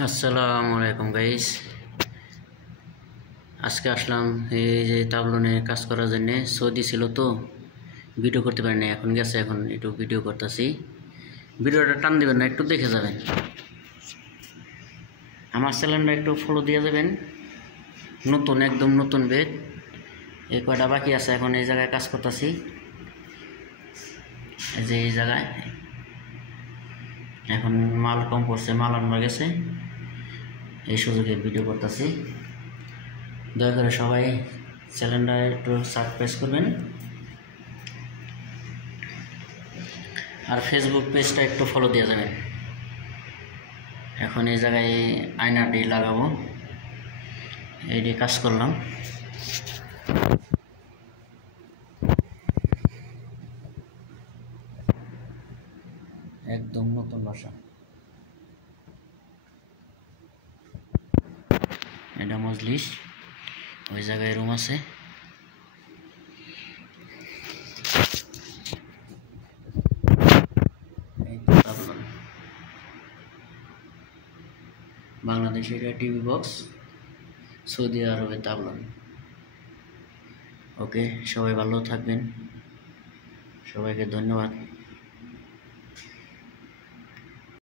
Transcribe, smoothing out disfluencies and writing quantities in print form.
আসসালামু আলাইকুম গাইস। আজকে আসলাম এই যে তাবলনে কাজ করার জন্য। সৌদি ছিল তো ভিডিও করতে পারিনি, এখন গেছে, এখন একটু ভিডিও করতেছি। ভিডিওটা টান দিবেন না, একটু দেখে যাবেন। আমার চ্যানেলটা একটু ফলো দিয়ে যাবেন। নতুন, একদম নতুন বেদ। এই কয়টা বাকি আছে, এখন এই জায়গায় কাজ করতেছি। এই যে এই জায়গায় এখন মাল কম পড়ছে, মাল আনবা গেছে, এই সুযোগে ভিডিও করতেছি। দয়া করে সবাই চ্যানেলটা একটু সাবস্ক্রাইব করবেন, আর ফেসবুক পেজটা একটু ফলো দিয়ে যাবেন। এখন এই জায়গায় আয়নাটি লাগাবো, এইটি কাজ করলাম। একদম নতুন বাসা, এটা মজলিস, ওই জায়গায় রুম আছে। বাংলাদেশে এটা টিভি বক্স, সৌদি আরবে তাবলন। ওকে, সবাই ভালো থাকবেন, সবাইকে ধন্যবাদ।